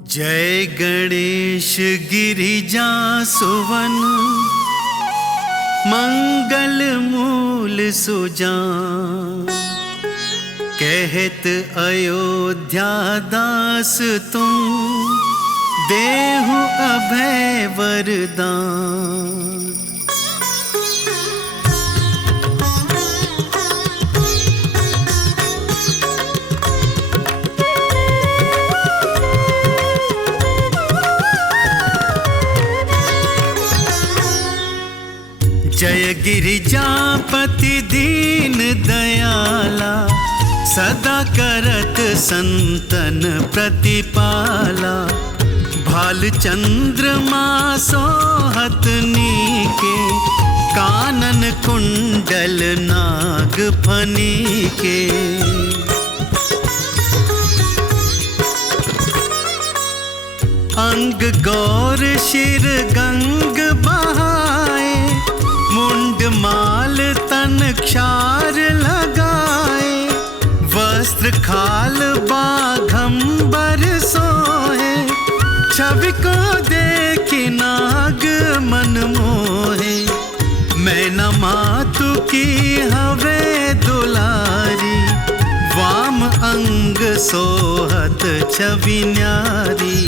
जय गणेश गिरिजा सुवन मंगल मूल सुजान। कहत अयोध्या दास तुम देहु अभय वरदान। जय गिरिजापति दीन दयाला, सदा करत संतन प्रतिपाला। भाल चंद्रमा सोहत नीके, कानन कुंडल नाग फनी के। अंग गौर शिर गंग बहाए, मुंड माल तन क्षार लगाए। वस्त्र खाल बाघंबर सोहे, छवि को देखी नाग मन मोहे। मैं न मातु की हवे दुलारी, वाम अंग सोहत छवि न्यारी।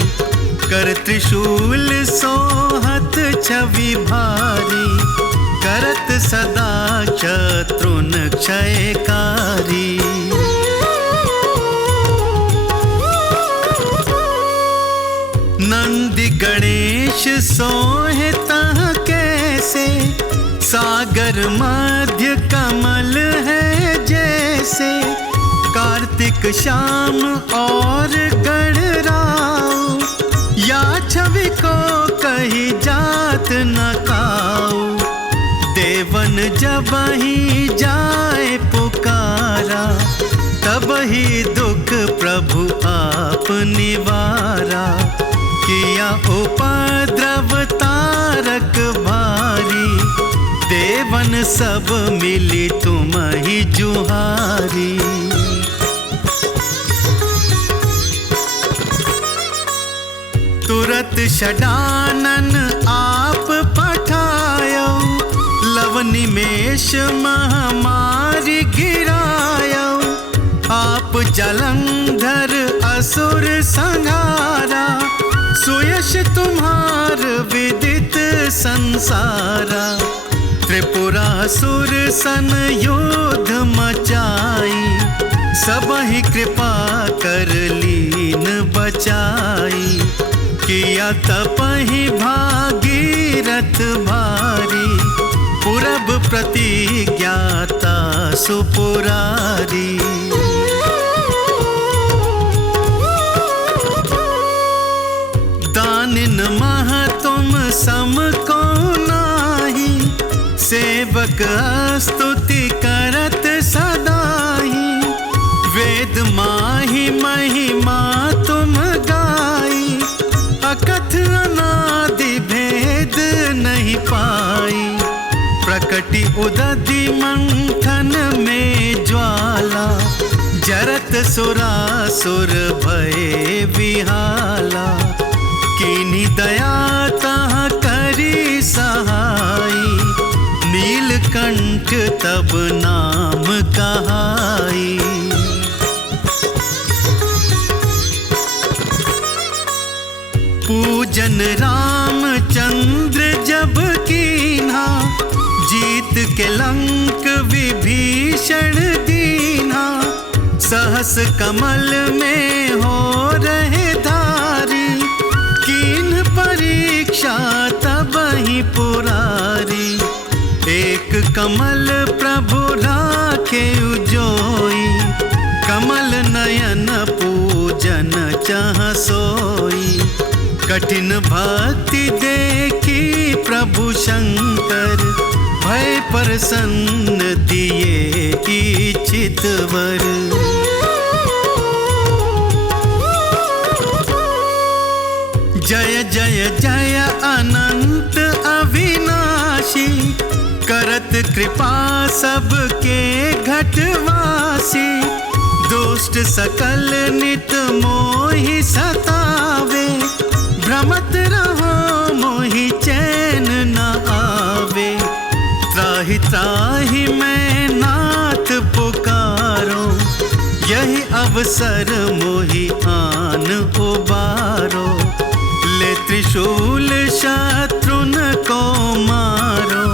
कर त्रिशूल सोहत छवि भारी, करत सदा शत्रुन क्षयकारी। नंदी गणेश सोहे तह कैसे, सागर मध्य कमल है जैसे। कार्तिक श्याम और गणराव, या छवि को कही जात न काऊ। देवन जब ही जाए पुकारा, तब ही दुख प्रभु आप निवारा। किया उपद्रव तारक भारी, देवन सब मिली तुम ही जुहारी। तुरत षडानन आप पठायो, लव निमेष महामारी गिरायो। आप जलंधर असुर संहारा, सुयश तुम्हार विदित संसारा। त्रिपुरासुर सन युद्ध मचाई, सब ही कृपा कर लीन बचाई। किया तपहि भागीरथ भारी, पुरब प्रतिज्ञाता सुपुरारी। दानिन मह तुम सम को नाही, सेवक स्तुति करत सदाही। वेद माहि महिमा तुम गाई, अकथ अनादि भेद नहीं पाई। प्रकटि उदधि मंथन में ज्वाला, जरत सुरासुर भय विहाला। कीन्ही दया तह करी सहाई, नीलकंठ तब नाम कहाई। पूजन रामचंद्र जब कीन्हा, जीत के लंक विभीषण दीन्हा। सहस कमल में हो रहे धारी, कीन्ह परीक्षा तब ही पुरारी। एक कमल प्रभु राखे उजोई, कमल नयन पूजन चाह सोई। कठिन भक्ति देखी प्रभु शंकर, भय प्रसन्न दिए इच्छित वर। जय जय जय अनंत अविनाशी, करत कृपा सबके घटवासी। दुष्ट सकल नित मोहि सतावे, अवसर मोहि आन उबारो, ले त्रिशूल शत्रुन को मारो,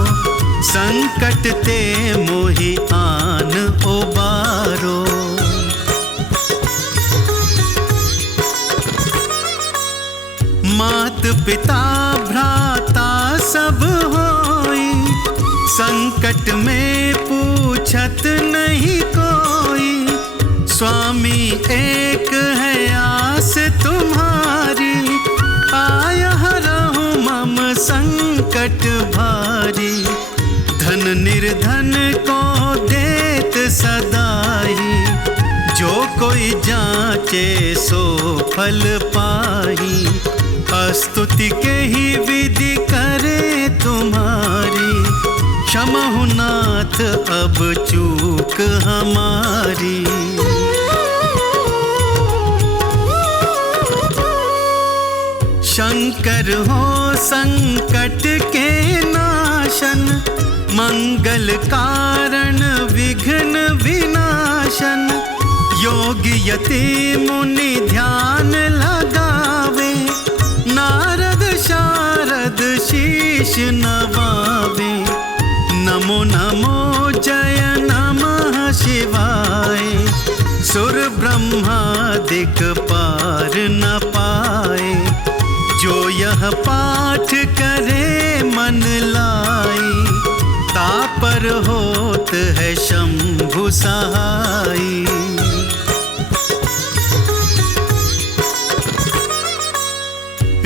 संकट ते मोहि आन उबारो। मात पिता भ्राता सब होई, संकट में पूछत नहीं कोई। स्वामी एक है आस तुम्हारी, आय हरहु मम संकट भारी। धन निर्धन को देत सदाई, जो कोई जाचे सो फल पाही। स्तुति के ही विधि करे तुम्हारी, क्षमहु नाथ अब चूक हमारी। शंकर हो संकट के नाशन, मंगल कारण विघ्न विनाशन। योगी यति मुनि ध्यान लगावे, नारद शारद शीश नवावे। नमो नमो जय नमः शिवाय, सुर ब्रह्मादिक पार न पाए। जो यह पाठ करे मन लाई, तापर होत है शंभु सहाई।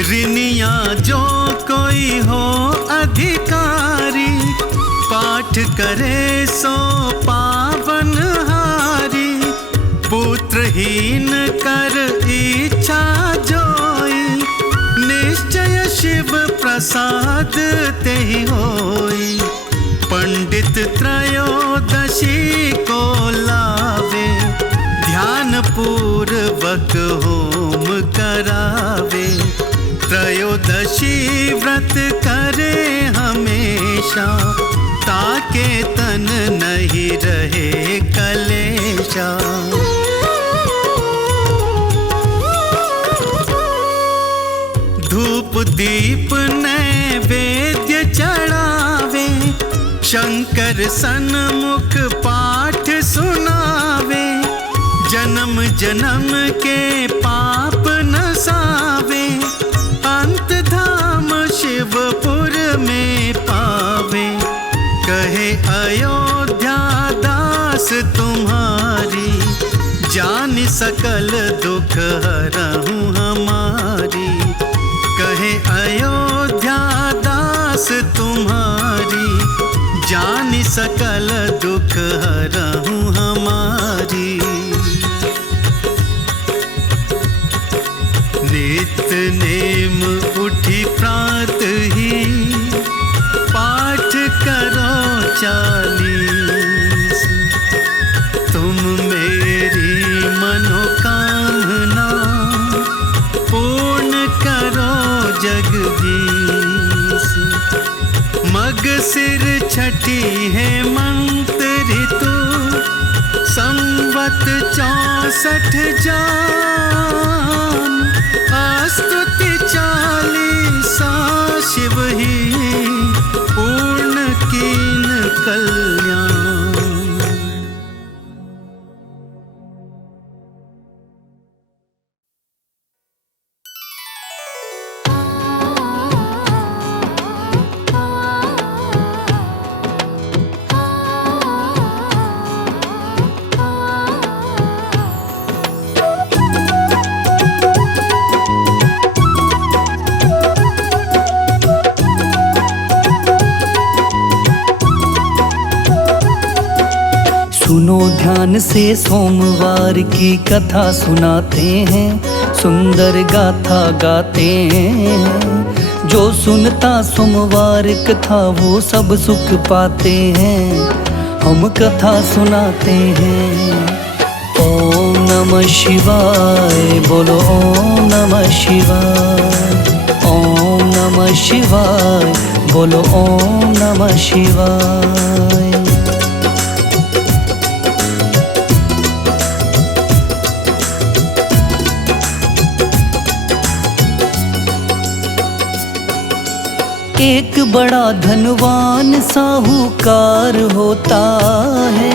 ऋनिया जो कोई हो अधिकारी, पाठ करे सो पावन हारी। पुत्रहीन कर इच्छा जोई, निश्चय शिव प्रसाद तेहि होई। पंडित त्रयोदशी को लावे, ध्यान पूर्वक होम करावे। त्रयोदशी व्रत करे हमेशा, ताके तन नहीं रहे कलेशा। धूप दीप नैवेद्य चढ़ावे, शंकर सन्मुख पाठ सुनावे। जन्म जन्म के पाप नसावे, अंत धाम शिवपुर में पावे। कहे अयोध्या दास तुम्हारी, जान सकल दुख हरहु हमारी। कहे अयोध्या दास तुम्हारी, जान सकल दुख हरहु हमारी। नित नेम उठी प्रात ही, पाठ करो 40। तुम मेरी मनोकामना, पूर्ण करो जगदीश। मग सिर छठी है मंत्र ऋतु, संवत 64 जान। स्तुति 40 शिव ही, पूर्ण कीन कल्याण। सुनो ध्यान से सोमवार की कथा सुनाते हैं, सुंदर गाथा गाते हैं। जो सुनता सोमवार कथा वो सब सुख पाते हैं। हम कथा सुनाते हैं। ओम नमः शिवाय, बोलो ओम नमः शिवाय। ओम नमः शिवाय, बोलो ओम नमः शिवाय। एक बड़ा धनवान साहूकार होता है,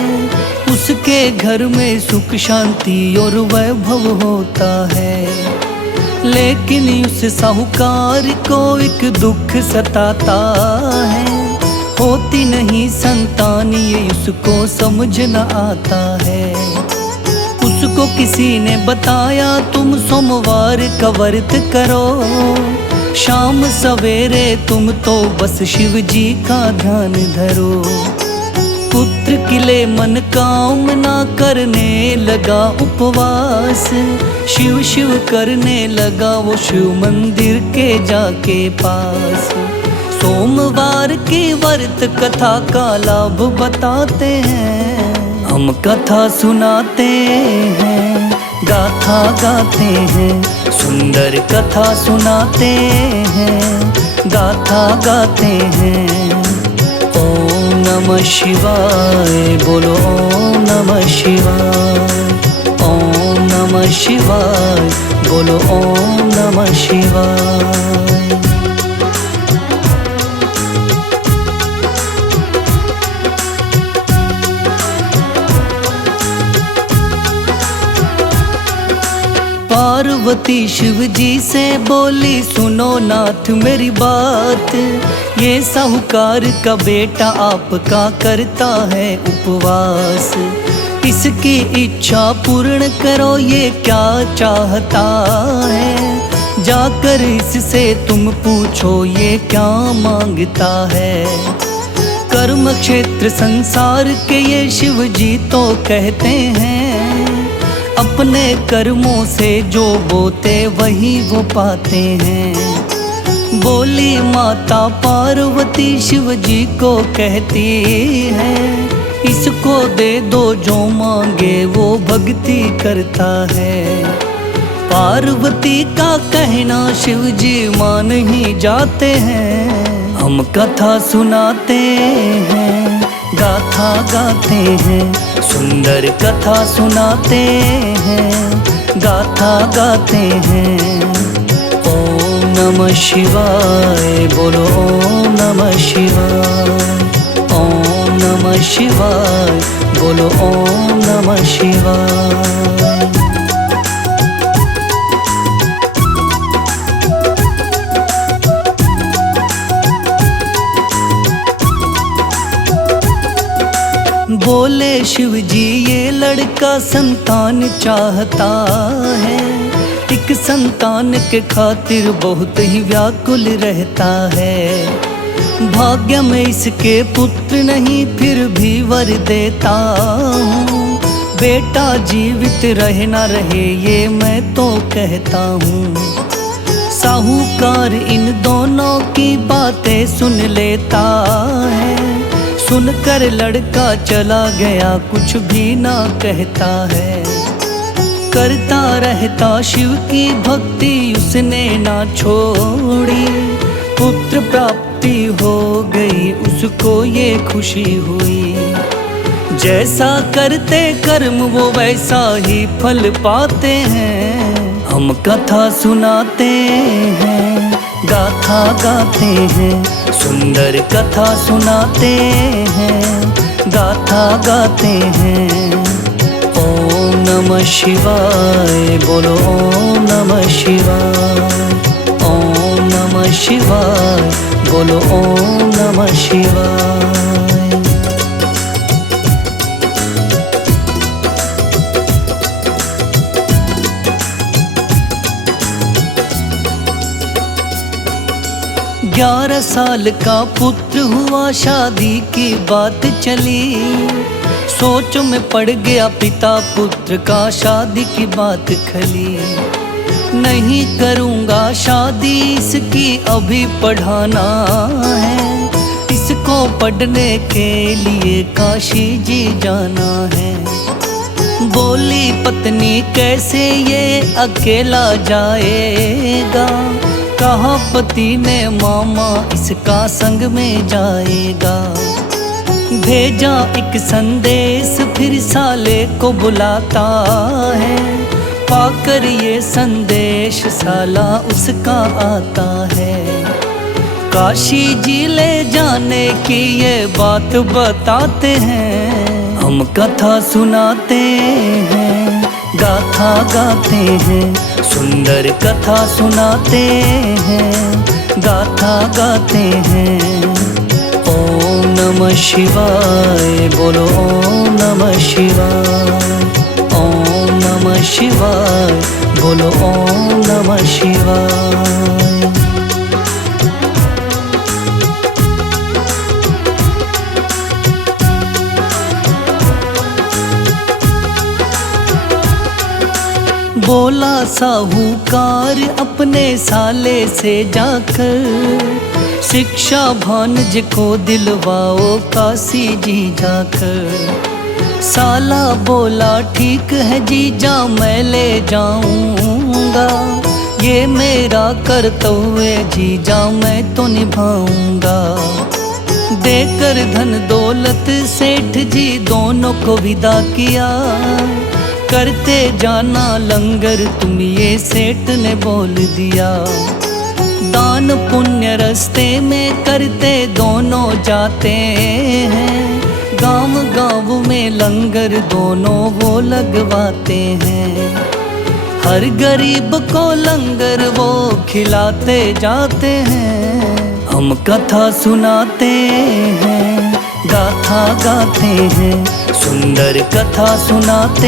उसके घर में सुख शांति और वैभव होता है। लेकिन उस साहूकार को एक दुख सताता है, होती नहीं संतान ये उसको समझ न आता है। उसको किसी ने बताया तुम सोमवार का व्रत करो, शाम सवेरे तुम तो बस शिव जी का ध्यान धरो। पुत्र के लिए मनोकामना करने लगा उपवास, शिव शिव करने लगा वो शिव मंदिर के जाके पास। सोमवार की व्रत कथा का लाभ बताते हैं, हम कथा सुनाते हैं, गाथा गाते हैं, सुंदर कथा सुनाते हैं, गाथा गाते हैं। ओम नमः शिवाय बोलो, ओम नमः शिवाय, ओम नमः शिवाय बोलो, ओम नमः शिवाय। पार्वती शिव जी से बोली सुनो नाथ मेरी बात, ये साहूकार का बेटा आपका करता है उपवास। इसकी इच्छा पूर्ण करो ये क्या चाहता है, जाकर इससे तुम पूछो ये क्या मांगता है। कर्म क्षेत्र संसार के ये शिव जी तो कहते हैं, अपने कर्मों से जो बोते वही वो पाते हैं। बोली माता पार्वती शिव जी को कहती है, इसको दे दो जो मांगे वो भक्ति करता है। पार्वती का कहना शिव जी मान ही जाते हैं, हम कथा सुनाते हैं, गाथा गाते हैं, सुंदर कथा सुनाते हैं, गाथा गाते हैं। ओम नमः शिवाय बोलो, ओम नमः शिवाय, ओम नमः शिवाय बोलो, ओम नमः शिवाय। बोले शिव जी ये लड़का संतान चाहता है, एक संतान के खातिर बहुत ही व्याकुल रहता है। भाग्य में इसके पुत्र नहीं फिर भी वर देता हूँ, बेटा जीवित रहे ना रहे ये मैं तो कहता हूँ। साहूकार इन दोनों की बातें सुन लेता है, सुनकर लड़का चला गया कुछ भी ना कहता है। करता रहता शिव की भक्ति उसने ना छोड़ी, पुत्र प्राप्ति हो गई उसको ये खुशी हुई। जैसा करते कर्म वो वैसा ही फल पाते हैं, हम कथा सुनाते हैं, गाथा गाते हैं, सुंदर कथा सुनाते हैं, गाथा गाते हैं। ओम नमः शिवाय बोलो, ओम नमः शिवाय, ओम नमः शिवाय बोलो, ओम नमः शिवाय। 11 साल का पुत्र हुआ, शादी की बात चली। सोच में पड़ गया पिता पुत्र का, शादी की बात खली। नहीं करूँगा शादी इसकी, अभी पढ़ाना है। इसको पढ़ने के लिए काशी जी जाना है। बोली पत्नी कैसे ये अकेला जाएगा, कहा पति ने मामा इसका संग में जाएगा। भेजा एक संदेश फिर साले को बुलाता है, पाकर ये संदेश साला उसका आता है। काशी जी ले जाने की ये बात बताते हैं, हम कथा सुनाते हैं, गाथा गाते हैं, सुंदर कथा सुनाते हैं, गाथा गाते हैं। ओम नमः शिवाय, बोलो ओम नमः शिवाय, ओम नमः शिवाय, बोलो ओम नमः शिवाय। बोला साहूकार अपने साले से जाकर, शिक्षा भानज को दिलवाओ काशी जी जाकर। साला बोला ठीक है जीजा मैं ले जाऊंगा, ये मेरा कर्तव्य जीजा मैं तो निभाऊंगा। देकर धन दौलत सेठ जी दोनों को विदा किया, करते जाना लंगर तुम ये सेठ ने बोल दिया। दान पुण्य रास्ते में करते दोनों जाते हैं, गांव गांव में लंगर दोनों वो लगवाते हैं। हर गरीब को लंगर वो खिलाते जाते हैं, हम कथा सुनाते हैं, गाथा गाते हैं, सुंदर कथा सुनाते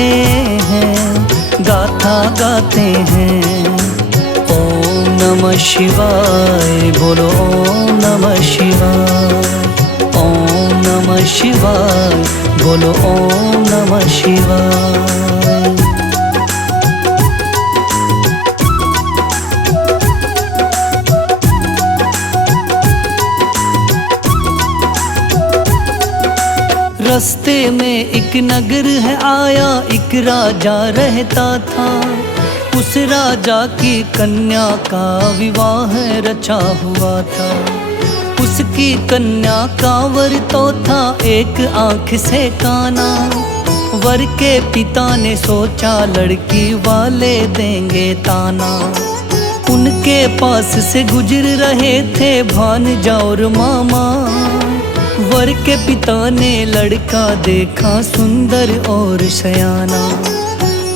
हैं, गाथा गाते हैं। ओम नमः शिवाय, बोलो ओम नमः शिवाय, ओम नमः शिवाय, बोलो ओम नमः शिवाय। रास्ते में एक नगर है आया, एक राजा रहता था। उस राजा की कन्या का विवाह रचा हुआ था। उसकी कन्या का वर तो था एक आंख से काना। वर के पिता ने सोचा लड़की वाले देंगे ताना। उनके पास से गुजर रहे थे भांजा और मामा। वर के पिता ने लड़का देखा सुंदर और सयाना।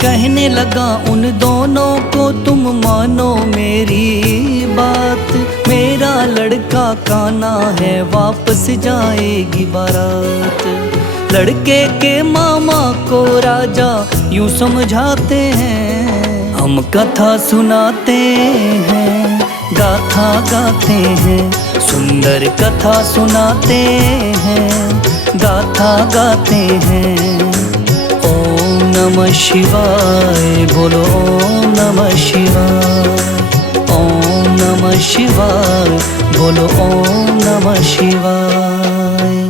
कहने लगा उन दोनों को तुम मानो मेरी बात, मेरा लड़का काना है वापस जाएगी बारात। लड़के के मामा को राजा यूं समझाते हैं, हम कथा सुनाते हैं, गाथा गाते हैं, सुंदर कथा सुनाते हैं, गाथा गाते हैं। ओम नमः शिवाय, बोलो ओम नमः शिवाय, ओम नमः शिवाय, बोलो ओम नमः शिवाय।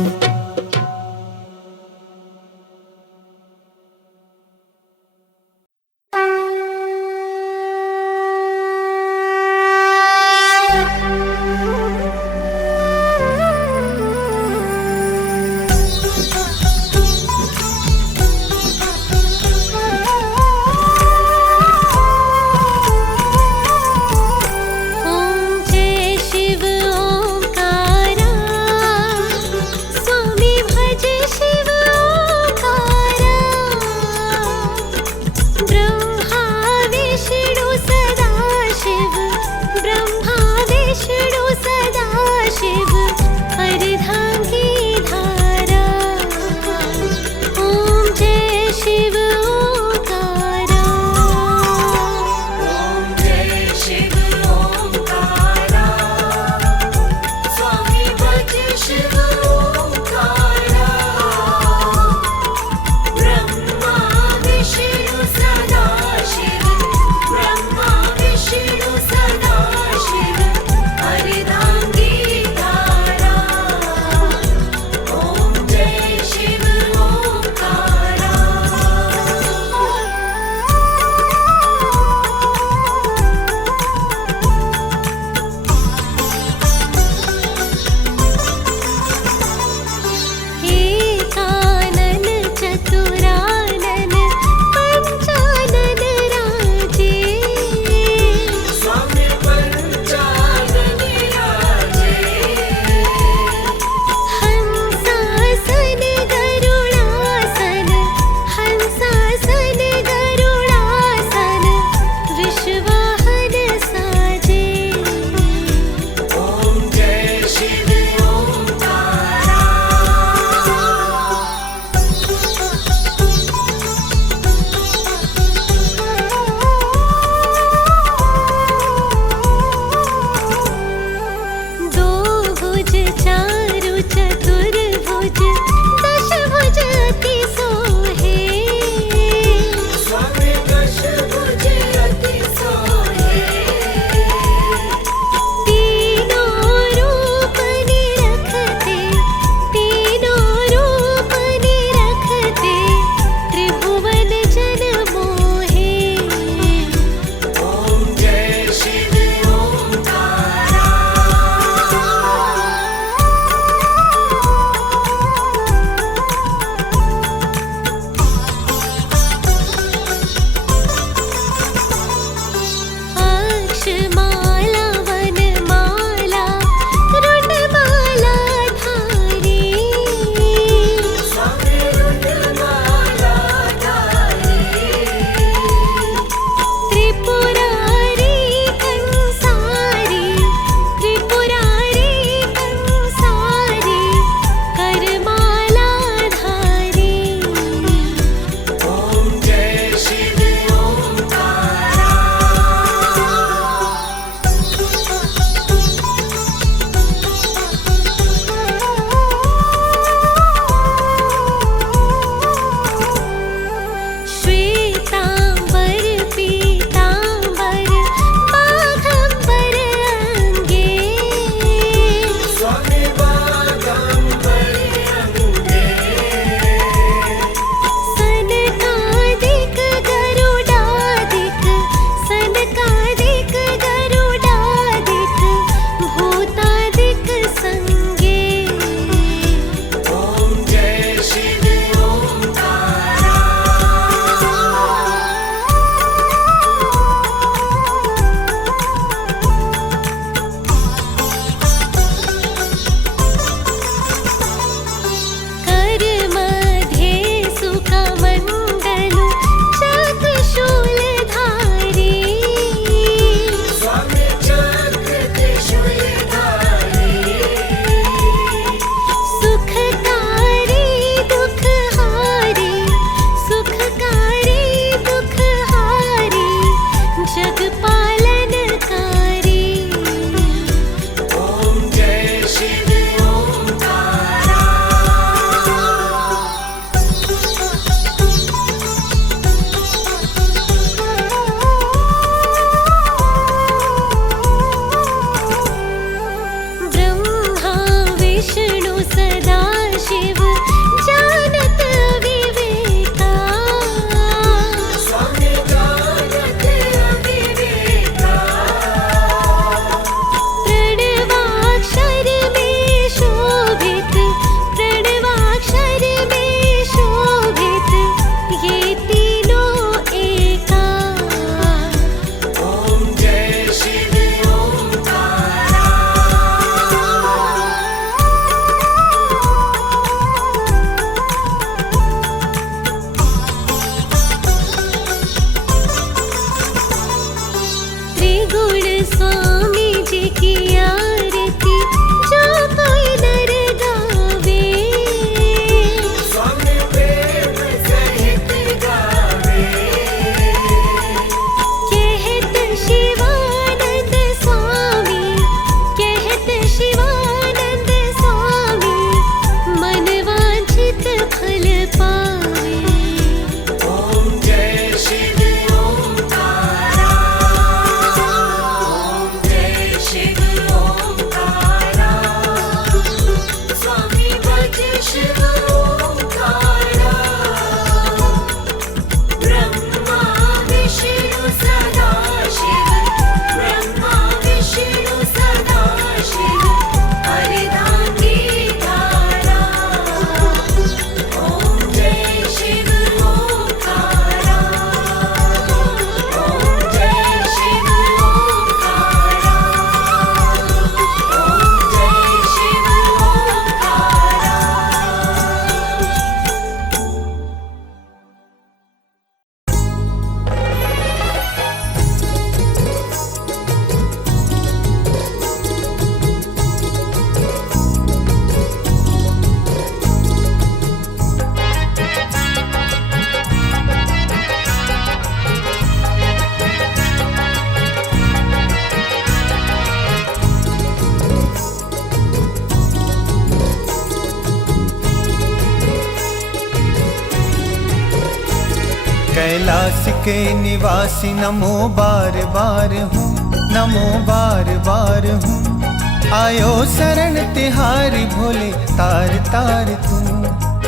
कैलाश के निवासी नमो बार बार हूँ, नमो बार बार हूँ। आयो शरण तिहारी भोले तार तार तू,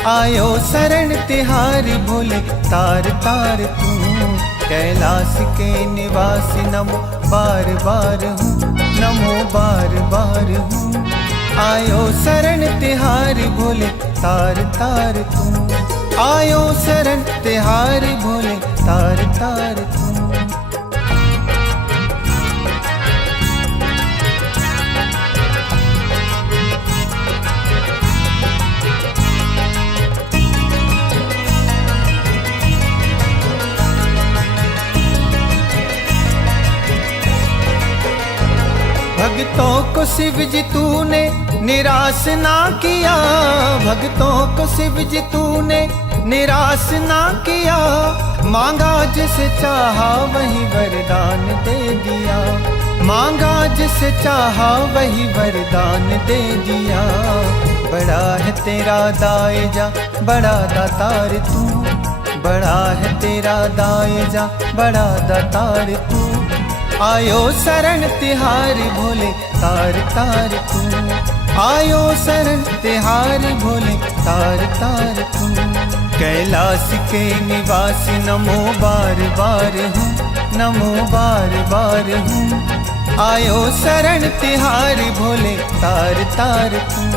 आयो शरण तिहारी भोले तार तार तू। कैलाश के निवासी नमो बार बार हूँ, नमो बार बार हूँ। आयो शरण तिहारी भोले तार तार तू, आयो शरण तिहारी भोले तार तार तू। भक्तों को शिव जी तूने निराश ना किया, भक्तों को शिव जी तूने निराश ना किया। मांगा जिसे चाहा वही वरदान दे दिया, मांगा जिसे चाहा वही वरदान दे दिया। बड़ा है तेरा दायजा बड़ा दातार तू, बड़ा है तेरा दायजा बड़ा दातार तू। आयो शरण तिहारी भोले तार तार तू, आयो शरण तिहारी भोले तार तार तू। कैलाश के निवासी नमो बार बार हूँ, नमो बार बार हूँ। आयो शरण तिहारी भोले तार तार तू।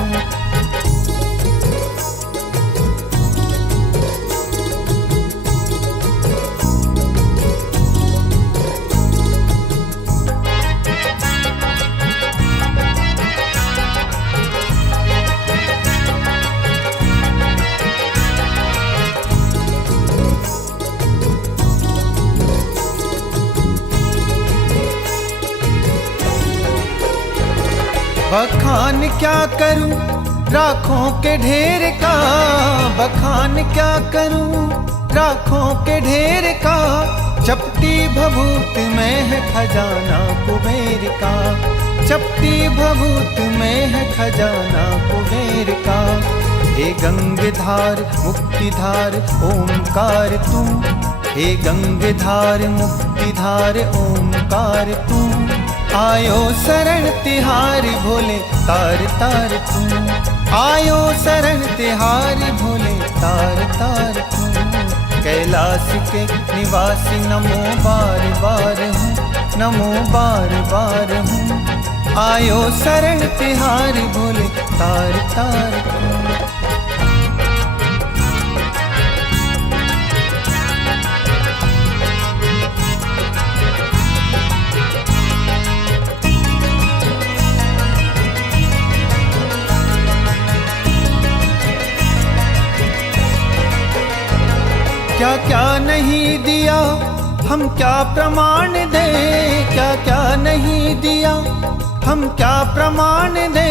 बखान क्या करूं राखों के ढेर का, बखान क्या करूं राखों के ढेर का। चपटी भभूत में है खजाना कुबेर का, चपटी भभूत में है खजाना कुबेर का। हे गंगधार मुक्तिधार ओमकार तू, हे गंगधार मुक्तिधार ओमकार तू। आयो शरण तिहारी भोले तार तार तू, आयो शरण तिहारी भोले तार तार तू। कैलाश के निवासी नमो बार बार हूँ, नमो बार बार हूँ। आयो शरण तिहारी भोले तार तार तू। क्या क्या नहीं दिया हम क्या प्रमाण दे, क्या क्या नहीं दिया हम क्या प्रमाण दे।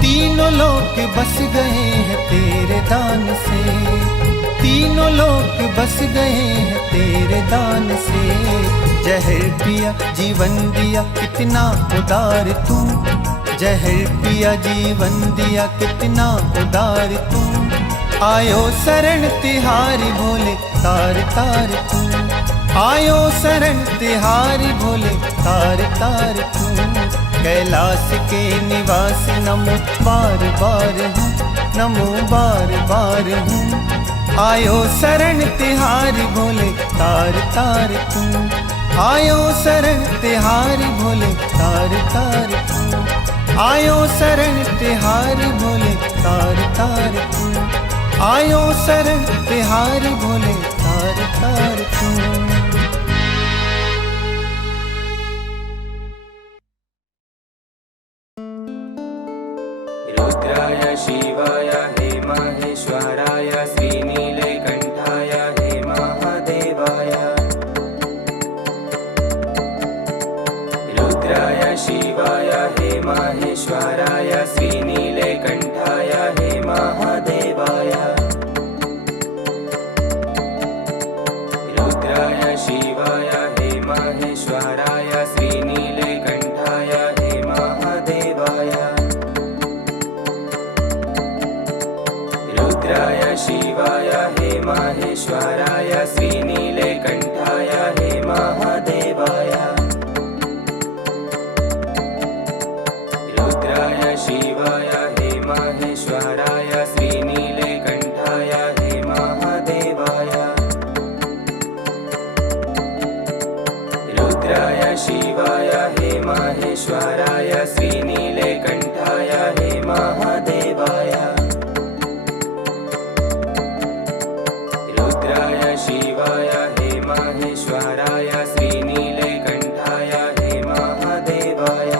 तीनों लोक बस गए हैं तेरे दान से, तीनों लोक बस गए हैं तेरे दान से। जहर पिया जीवन दिया कितना उदार तू, जहर पिया जीवन दिया कितना उदार तू। आयो शरण तिहारी भोले तार तार तू, आयो शरण तिहारी भोले तार तार तू। कैलाश के निवासी नमो बार बार हूँ, नमो बार बार हूँ। आयो शरण तिहारी भोले तार तार तू, आयो शरण तिहारी भोले तार तार तू। आयो शरण तिहारी भोले तार तार तू, आयो शरण तिहारी भोले तार तार तू। रुद्राय शिवाय हे महेश्वराय श्रीनीलकंठाय हे महादेवाय। रुद्राय शिवाय हे महेश्वराय श्रीनीलकंठाय हे महादेवाय। रुद्राय शिवाय हे महेश्वराय श्रीनीलकंठाय हे महादेवाय। रुद्राय शिवाय हे महेश्वराय श्रीनीलकंठाय रुद्राय शिवाय हे माहेश्वराय श्रीनीलकण्ठाय हे महादेवाय रुद्राय शिवाय हे माहेश्वराय श्रीनीलकण्ठाय हे महादेवाय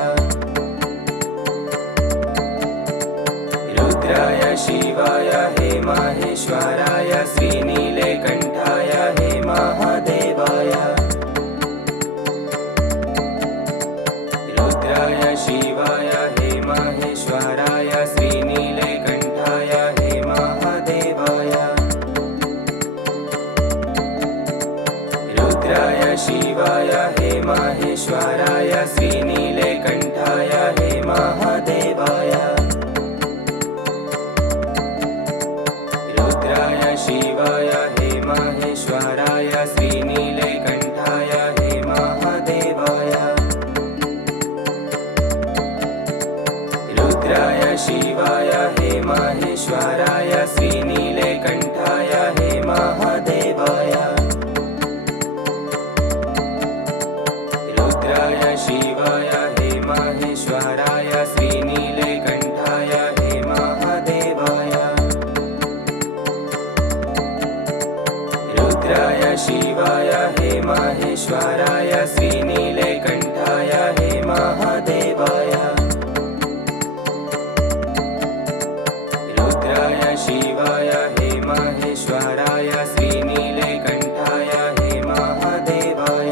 रुद्राय शिवाय हे माहेश्वराय श्रीनीलकण्ठाय हे महादेवाय रुद्राय शिवाय हे माहेश्वराय श्रीनीलकण्ठाय हे महादेवाय रुद्राय शिवाय हे माहेश्वराय श्रीनीलकण्ठाय हे महादेवाय रुद्राय शिवाय हे माहेश्वराय श्रीनीलकण्ठाय हे महादेवाय रुद्राय शिवाय हे माहेश्वराय श्रीनीलकण्ठाय हे महादेवाय रुद्राय शिवाय हे माहेश्वराय श्रीनीलकण्ठाय हे महादेवाय रुद्राय शिवाय हे माहेश्वराय श्रीनीलकण्ठाय हे महादेवाय रुद्राय शिवाय हे माहेश्वराय श्रीनीलकण्ठाय हे महादेवाय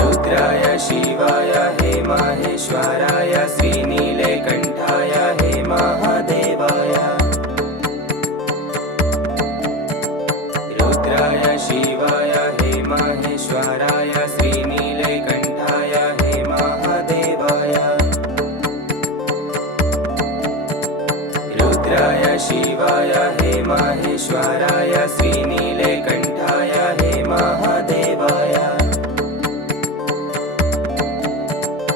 रुद्राय शिवाय हे माहेश्वराय श्रीनीलकण्ठाय हे महादेवाय रुद्राय शिवाय हे माहेश्वराय श्रीनीलकण्ठाय हे महादेवाय रुद्राय शिवाय हे माहेश्वराय श्रीनीलकण्ठाय हे महादेवाय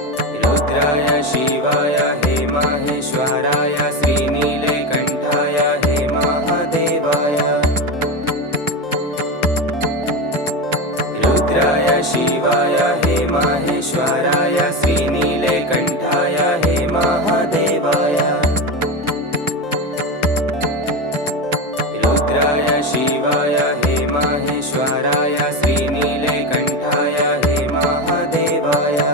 रुद्राय शिवाय हे माहेश्वराय श्रीनीलकण्ठाय हे महादेवाय रुद्राय शिवाय हे माहेश्वराय श्रीनीलकण्ठाय हे महादेवाय रुद्राय शिवाय हे माहेश्वराय श्रीनीलकण्ठाय हे महादेवाय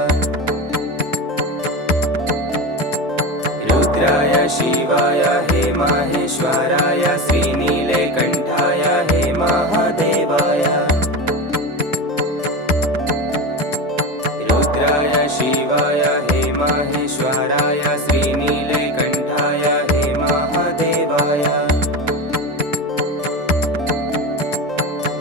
रुद्राय शिवाय हे माहेश्वराय श्रीनीलकण्ठाय हे महादेवाय रुद्राय शिवाय हे माहेश्वराय श्रीनीलकण्ठाय हे महादेवाय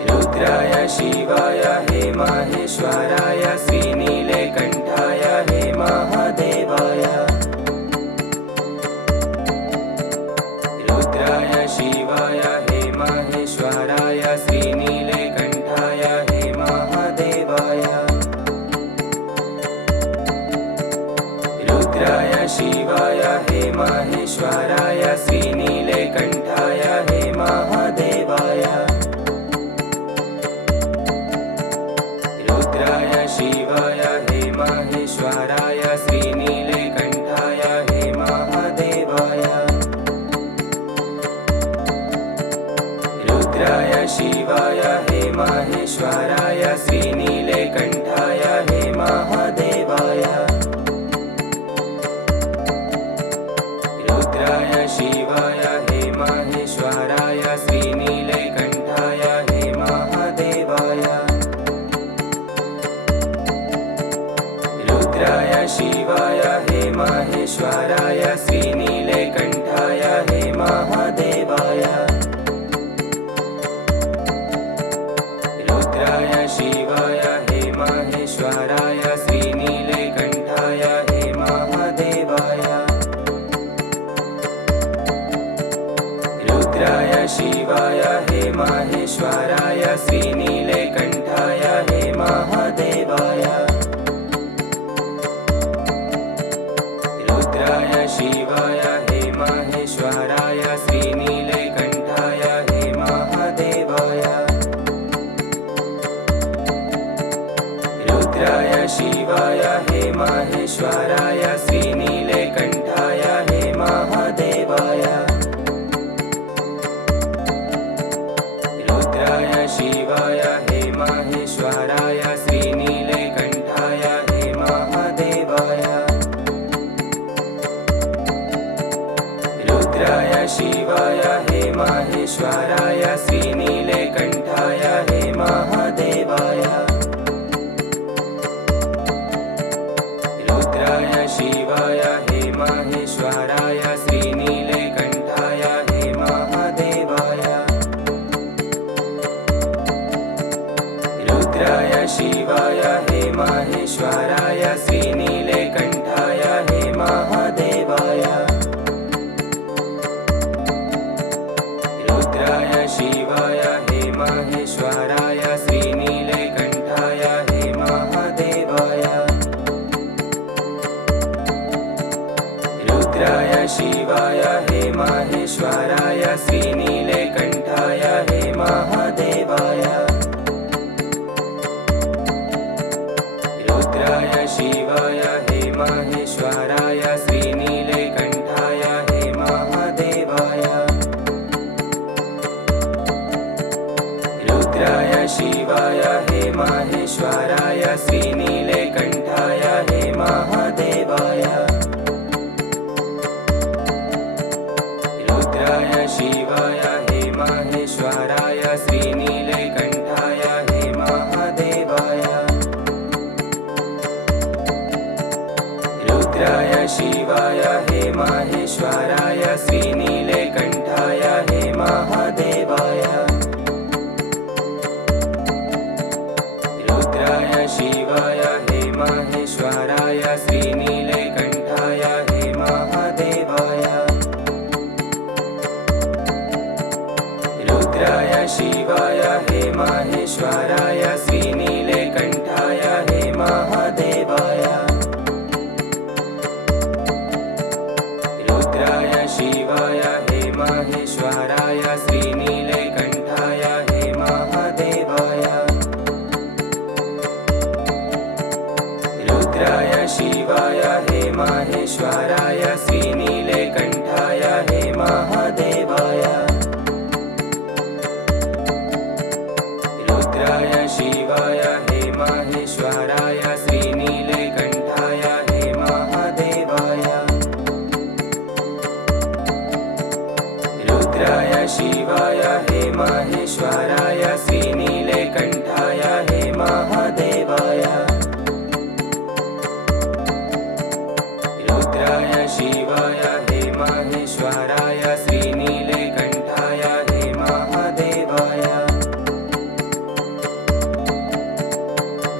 रुद्राय शिवाय हे माहेश्वराय श्रीनीलकण्ठाय हे महादेवाय रुद्राय शिवाय हे माहेश्वराय श्रीनीलकण्ठाय हे महादेवाय रुद्राय शिवाय हे माहेश्वराय श्रीनीलकण्ठाय हे महादेवाय रुद्राय शिवाय हे माहेश्वराय श्रीनीलकण्ठाय हे महादेवाय रुद्राय शिवाय हे माहेश्वराय श्रीनीलकण्ठाय हे महादेवाय रुद्राय शिवाय हे माहेश्वराय श्रीनीलकण्ठाय हे महादेवाय रुद्राय शिवाय हे माहेश्वराय श्रीनीलकण्ठाय हे महादेवाय रुद्राय शिवाय हे माहेश्वराय श्रीनीलकण्ठाय हे महादेवाय रुद्राय शिवाय हे माहेश्वराय श्रीनीलकण्ठाय हे महादेवाय रुद्राय रुद्राय शिवाय हे माहेश्वराय श्रीनीलकण्ठाय हे महादेवाय रुद्राय शिवाय हे माहेश्वराय श्रीनीलकण्ठाय हे महादेवाय रुद्राय शिवाय हे माहेश्वराय श्रीनीलकण्ठाय हे महादेवाय रुद्राय शिवाय हे माहेश्वराय श्रीनीलकण्ठाय हे महादेवाय रुद्राय शिवाय हे माहेश्वराय श्रीनीलकण्ठाय हे महादेवाय रुद्राय शिवाय हे माहेश्वराय श्रीनीलकण्ठाय हे महादेवाय रुद्राय शिवाय हे माहेश्वराय श्रीनीलकण्ठाय हे महादेवाय रुद्राय शिवाय हे माहेश्वराय श्रीनीलकण्ठाय हे महादेवाय रुद्राय शिवाय हे माहेश्वराय श्रीनीलकण्ठाय हे महादेवाय रुद्राय शिवाय हे माहेश्वराय श्रीनीलकण्ठाय हे महादेवाय रुद्राय शिवाय हे माहेश्वराय श्रीनीलकण्ठाय हे महादेवाय रुद्राय शिवाय हे माहेश्वराय श्रीनीलकण्ठाय हे महादेवाय रुद्राय शिवाय हे माहेश्वराय श्रीनीलकण्ठाय हे महादेवाय रुद्राय शिवाय हे माहेश्वराय श्रीनीलकण्ठाय हे महादेवाय रुद्राय शिवाय हे माहेश्वराय श्रीनीलकण्ठाय हे महादेवाय रुद्राय शिवाय हे माहेश्वराय श्रीनीलकण्ठाय हे महादेवाय रुद्राय शिवाय हे माहेश्वराय श्रीनीलकण्ठाय हे महादेवाय रुद्राय शिवाय हे माहेश्वराय श्रीनीलकण्ठाय हे महादेवाय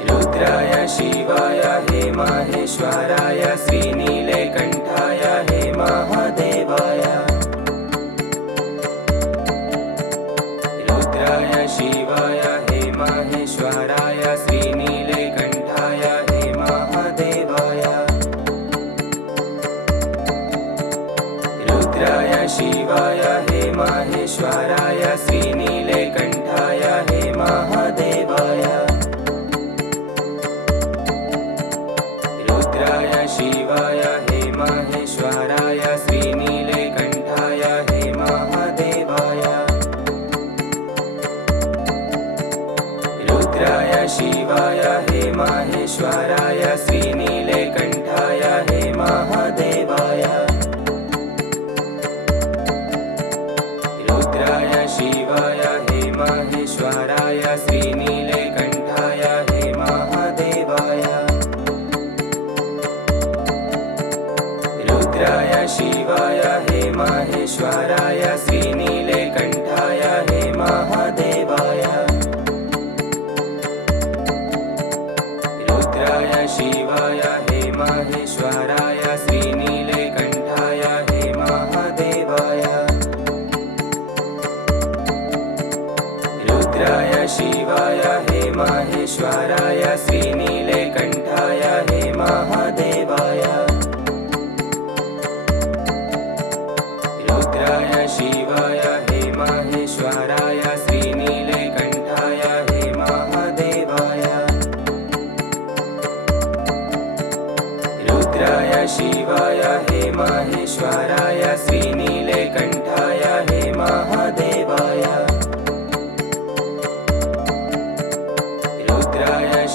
रुद्राय शिवाय हे माहेश्वराय श्रीनीलकण्ठाय हे महादेवाय रुद्राय शिवाय हे माहेश्वराय श्रीनीलकण्ठाय हे महादेवाय रुद्राय शिवाय हे माहेश्वराय श्रीनीलकण्ठाय हे महादेवाय रुद्राय शिवाय हे माहेश्वराय श्रीनीलकण्ठाय हे महादेवाय रुद्राय शिवाय हे माहेश्वराय श्रीनीलकण्ठाय हे महादेवाय रुद्राय शिवाय हे माहेश्वराय श्रीनीलकण्ठाय हे महादेवाय रुद्राय शिवाय हे माहेश्वराय श्रीनीलकण्ठाय हे महादेवाय रुद्राय शिवाय हे माहेश्वराय श्रीनीलकण्ठाय हे महादेवाय रुद्राय शिवाय हे माहेश्वराय श्रीनीलकण्ठाय हे महादेवाय रुद्राय शिवाय हे माहेश्वराय श्रीनीलकण्ठाय हे महादेवाय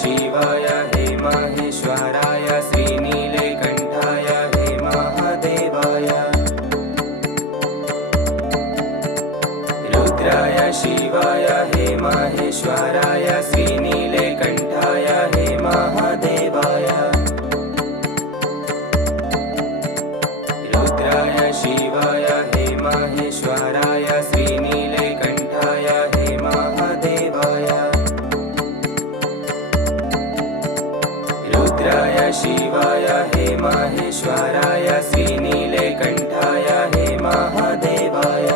शिवाय हे माहेश्वराय श्रीनीलकण्ठाय हे महादेवाय रुद्राय शिवाय हे माहेश्वराय श्रीनीलकण्ठाय हे महादेवाय रुद्राय शिवाय हे माहेश्वराय श्रीनीलकण्ठाय हे महादेवाय रुद्राय शिवाय हे माहेश्वराय श्रीनीलकण्ठाय हे महादेवाय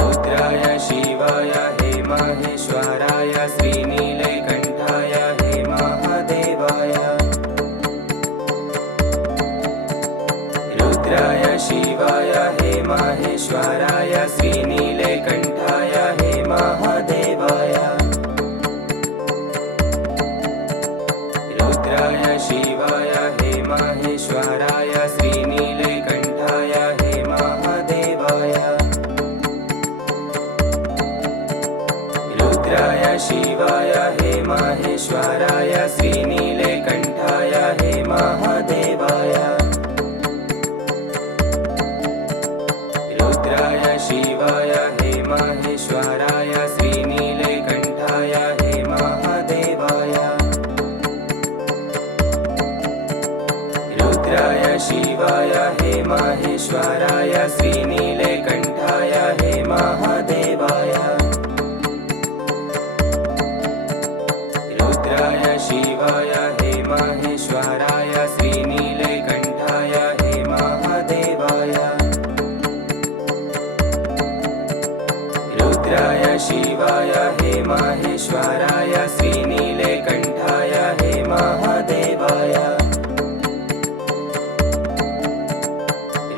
रुद्राय शिवाय हे माहेश्वराय श्रीनीलकण्ठाय हे महादेवाय रुद्राय शिवाय हे माहेश्वराय श्रीनीलकण्ठाय हे महादेवाय रुद्राय शिवाय हे माहेश्वराय श्रीनीलकण्ठाय हे महादेवाय रुद्राय शिवाय हे माहेश्वराय श्रीनीलकण्ठाय हे महादेवाय रुद्राय शिवाय हे माहेश्वराय श्रीनीलकण्ठाय हे महादेवाय रुद्राय शिवाय हे माहेश्वराय श्रीनीलकण्ठाय हे महादेवाय रुद्राय शिवाय हे माहेश्वराय श्रीनीलकण्ठाय हे महादेवाय रुद्राय शिवाय हे माहेश्वराय श्रीनीलकण्ठाय हे महादेवाय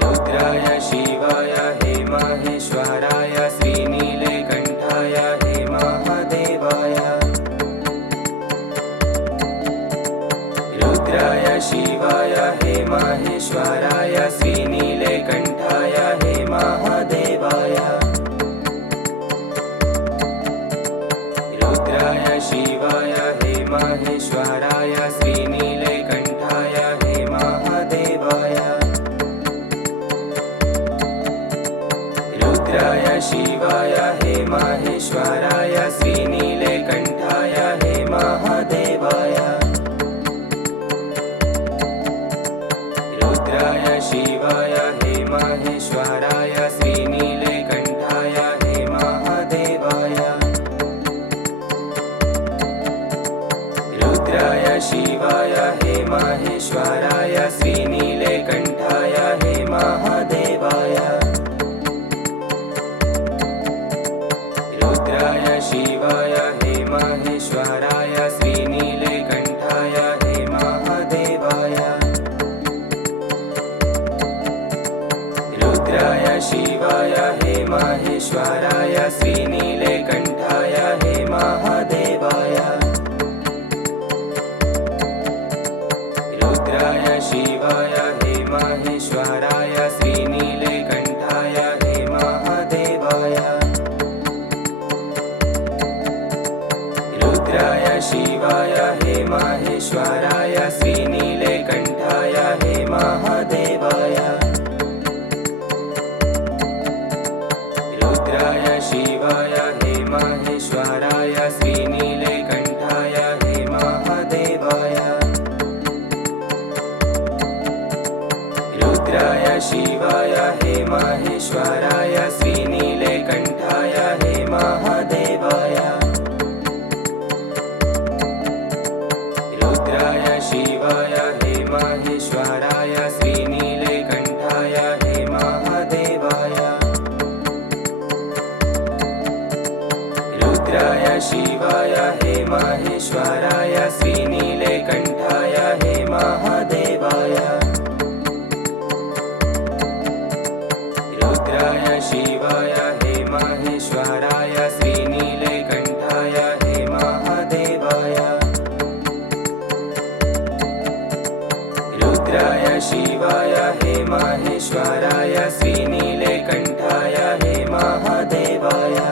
रुद्राय शिवाय हे माहेश्वराय श्रीनीलकण्ठाय हे महादेवाय रुद्राय शिवाय हे माहेश्वराय श्रीनीलकण्ठाय हे महादेवाय रुद्राय शिवाय हे माहेश्वराय श्रीनीलकण्ठाय हे महादेवाय रुद्राय शिवाय हे माहेश्वराय श्रीनीलकण्ठाय हे महादेवाय रुद्राय शिवाय हे माहेश्वराय श्रीनीलकण्ठाय हे महादेवाय रुद्राय शिवाय हे माहेश्वराय श्रीनीलकण्ठाय हे महादेवाय रुद्राय शिवाय हे माहेश्वराय श्रीनीलकण्ठाय हे महादेवाय रुद्राय शिवाय हे माहेश्वराय श्रीनीलकण्ठाय हे महादेवाय रुद्राय शिवाय हे माहेश्वराय श्रीनीलकण्ठाय हे महादेवाय रुद्राय शिवाय हे माहेश्वराय श्रीनीलकण्ठाय हे महादेवाय रुद्राय शिवाय हे माहेश्वराय श्रीनीलकण्ठाय हे महादेवाय रुद्राय शिवाय हे माहेश्वराय श्रीनीलकण्ठाय हे महादेवाय रुद्राय शिवाय हे माहेश्वराय श्रीनीलकण्ठाय हे महादेवाय रुद्राय शिवाय हे माहेश्वराय श्रीनीलकण्ठाय हे महादेवाय रुद्राय शिवाय हे माहेश्वराय श्रीनीलकण्ठाय हे महादेवाय रुद्राय शिवाय हे माहेश्वराय श्रीनीलकण्ठाय हे महादेवाय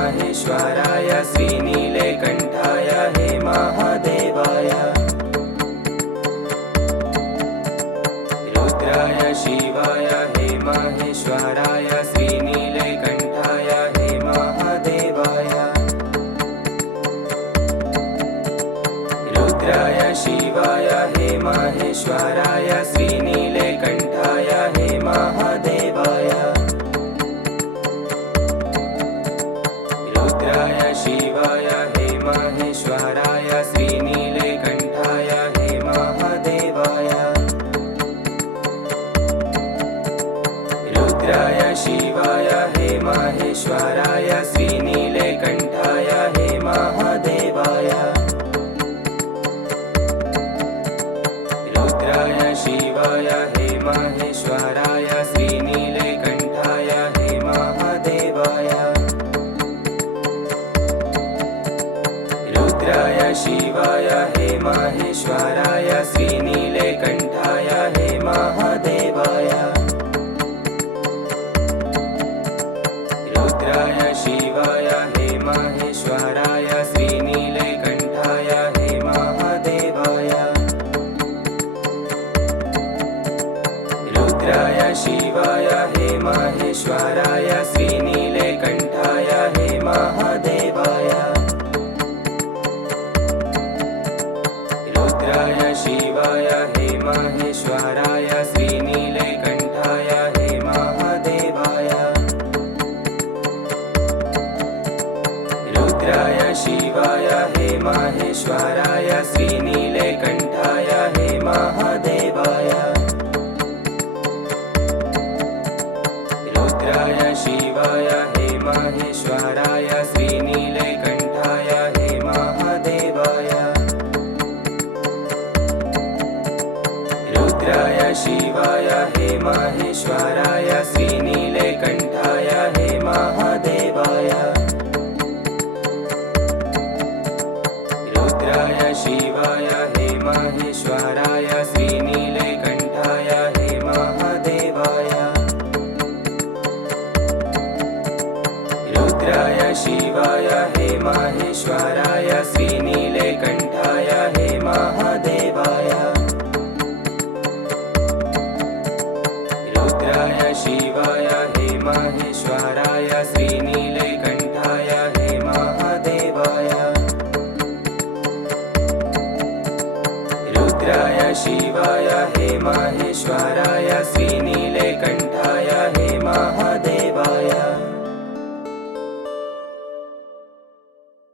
माहेश्वराय श्रीनीलकण्ठाय हे महादेवाय रुद्राय शिवाय हे माहेश्वराय श्रीनीलकण्ठाय हे महादेवाय रुद्राय शिवाय हे माहेश्वराय श्रीनीलकण्ठाय हे महादेवाय रुद्राय शिवाय हे माहेश्वराय श्रीनीलकण्ठाय हे महादेवाय रुद्राय शिवाय हे माहेश्वराय श्रीनीलकण्ठाय हे महादेवाय रुद्राय शिवाय हे माहेश्वराय श्रीनीलकण्ठाय हे महादेवाय रुद्राय शिवाय हे माहेश्वराय श्रीनीलकण्ठाय हे महादेवाय रुद्राय शिवाय हे माहेश्वराय श्रीनीलकण्ठाय हे महादेवाय रुद्राय शिवाय हे माहेश्वराय श्रीनीलकण्ठाय हे महादेवाय रुद्राय शिवाय हे माहेश्वराय श्रीनीलकण्ठाय हे महादेवाय रुद्राय शिवाय हे माहेश्वराय श्रीनीलकण्ठाय हे महादेवाय रुद्राय शिवाय हे माहेश्वराय श्रीनीलकण्ठाय हे महादेवाय रुद्राय शिवाय हे माहेश्वराय श्रीनीलकण्ठाय हे महादेवाय रुद्राय शिवाय हे माहेश्वराय श्रीनीलकण्ठाय हे महादेवाय रुद्राय शिवाय हे माहेश्वराय श्रीनीलकण्ठाय हे महादेवाय रुद्राय शिवाय हे माहेश्वराय श्रीनीलकण्ठाय हे महादेवाय रुद्राय शिवाय हे माहेश्वराय श्रीनीलकण्ठाय हे महादेवाय